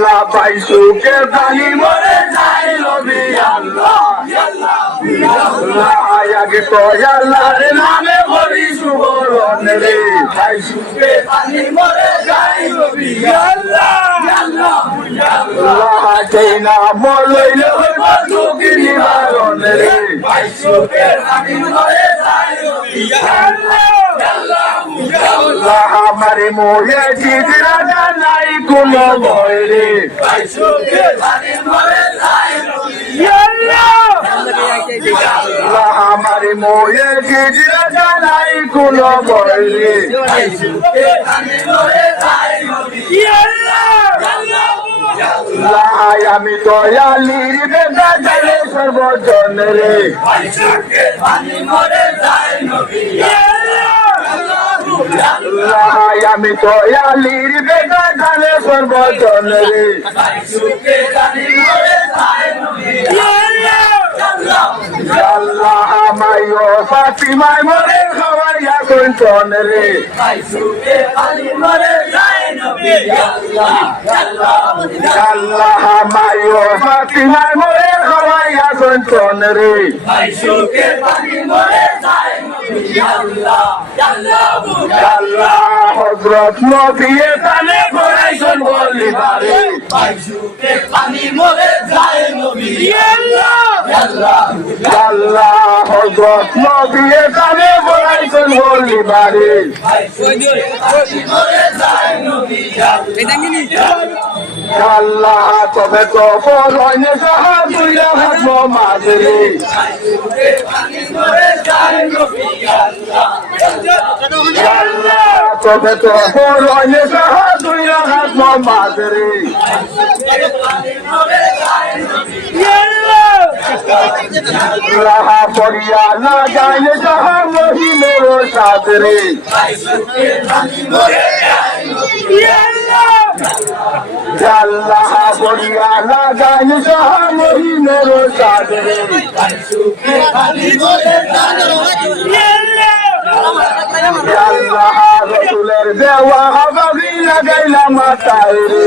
আল্লাহ ভাই সুখে জানি মরে যাই লবি আল্লাহ আগে তো আল্লাহর নামে বলি সুবরণ রে ভাই সুখে মরে যাই নবী আল্লাহ আল্লাহ যেই নাম লইল হইব সুখী নিবারণ রে ভাই সুখে পানি মরে যাই আল্লাহ আমারে মোহে জিদরা জানাই কোন ভয় রে যাই আল্লাহ আমারে মোহে জিদরা জানাই কোন ভয় রে যাই নবী আল্লাহ আমি দয়ালির বেদা জানে সর্বজন রে আল্লাহ আমি দয়ালির বেদা জানে সর্বজন রে আল্লাহ আমায় ফাতিমায় মরে খাওয়াইয়া কইতন রে। আল্লাহ আমায় ফাতিমায় মরে রে পানি মরে যাই নবী আল্লাহ হযরত নবী তানে করাইছেন বলি ভাই সুখে পানি মরে যায় নবী আল্লাহ হযরত নবী তানে করাইছেন বলি বারে আল্লাহ তবে তো ফরনে সাহা দুইরা হাত মাঝে আল্লাহ তবে তো ফরনে সাহা দুইরা হাত মাঝে রাহা পড়িয়া না গাইলে যাহা মহিমের সাদরে। আল্লাহ পড়িয়া না গাইলে যাহা মহিমের সাদরে। আল্লাহ রসুলের দেওয়া হাবাবি লাগাইলাম মাথায় রে।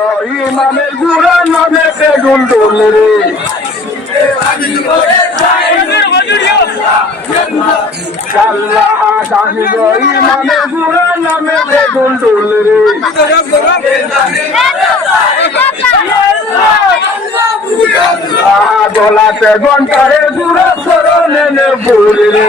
দিল ইমামের গুড়া নামে বেগুন ডোল রে। আল্লাহ জানিল ইমামের গুড়া নামে বেগুন ডোল রে। গলাতে ঘন্টারে গুড়া সরলে রে।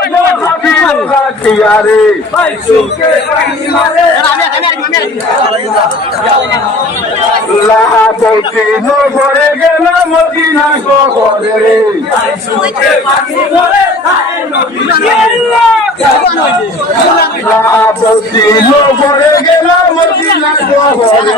বলছি নগরে গেলাম মদিনা শহরে রে আল্লাহ বলছি নগরে গেলাম মদিনা শহরে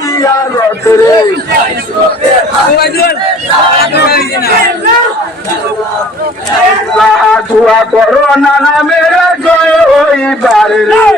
রে আল্লাহ নানা জিরো গায়ে দিয়া মরণ দিয়া রতরে। আল্লাহ দোয়া করো, নানা মেরা জয় ওই বারে রে। দোয়া করো নানা মেরা জয় ওই বারে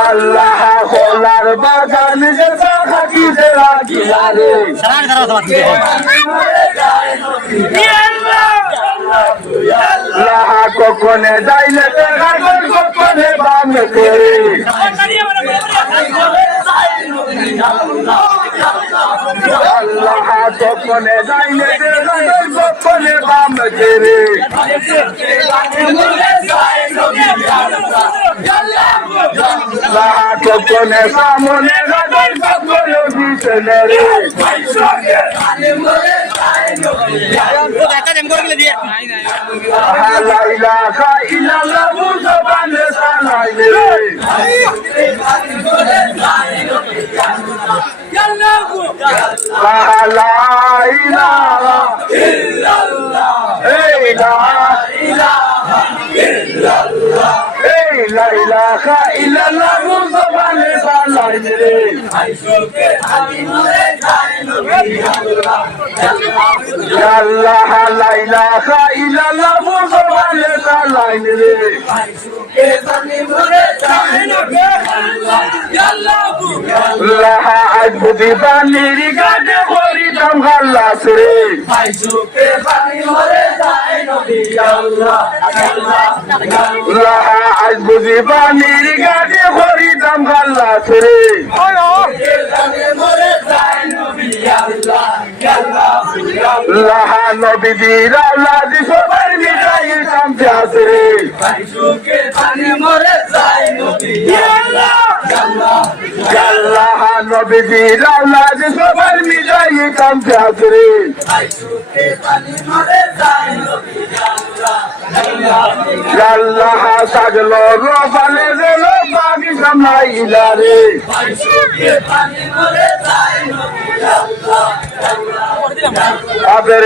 আল্লাহ খোলার বাগান যে কখনে যাইলে কখনে বাম করে। আল্লাহ কখনে যাইলে কখনে বাম করে লাহা সামনে গাগর কখনে পিছনে রে একটা দেম করে গেলে দিয়ে লা ইলাহা ইল্লাল্লাহ মুসবানে সানাইলে রে আল্লাহ লা ইলাহা ইল্লাল্লাহ মুসবানে সানাইলে রে লাহা আজ বুদ্ধি বানির গাজে করিতাম হাল্লাস রে লাহা আজ বুঝি বানির গাজে করিতাম হাল্লাস রে লাহা নবীজি রাওলা দি সবার মিঠাই কাম প্যাস রে লাহা নবীজি রাওলা দি সবার মিঠাই কাম প্যাস রে লাহা সাজলো রোবালে রেলো বাগি সামলাইলা রে আবের